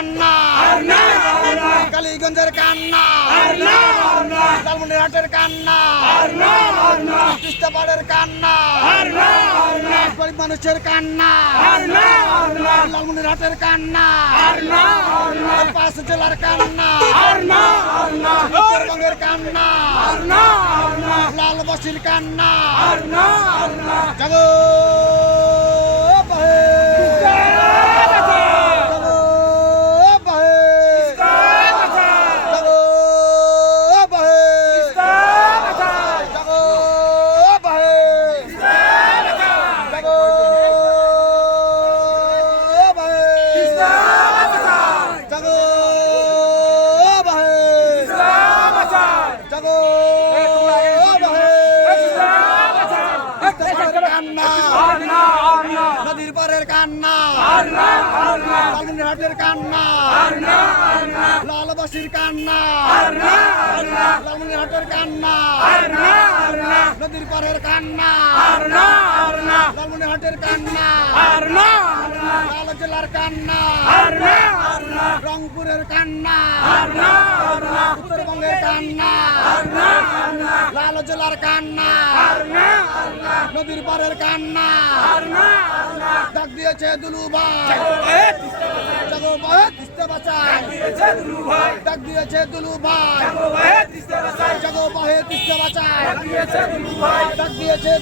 কান্না, কালীগঞ্জের কান্না, লালমনিরহাটের কান্না, তিস্তাপাড়ের কান্না, গরিব মানুষের কান্না, লালমনিরহাটের কান্না, পাঁচ জেলার কান্না, উত্তরবঙ্গের কান্না, লালবাসীর কান্না, জাগো বাহে, জাগো বাহে, জাগো বাহে, জাগো বাহে, জাগো বাহে, জাগো বাহে, জাগো নদীর পারের কান্না, লালমনিরহাটের কান্না, লালবাসীর কান্না, লালমনিরহাটের কান্না, নদীর পারের কান্না, লালমনিরহাটের কান্না, লাল জেলার কান্না, রংপুরের কান্না, উত্তরবঙ্গের কান্না, লাল জেলার কান্না, নদীর পারের কান্না, ডাক দিয়েছে দুলুভাই, জাগো বাহে তিস্তা বাঁচাও, ডাক দিয়েছে দুলুভাই, জাগো বাহে তিস্তা বাঁচাও, ডাক দিয়েছে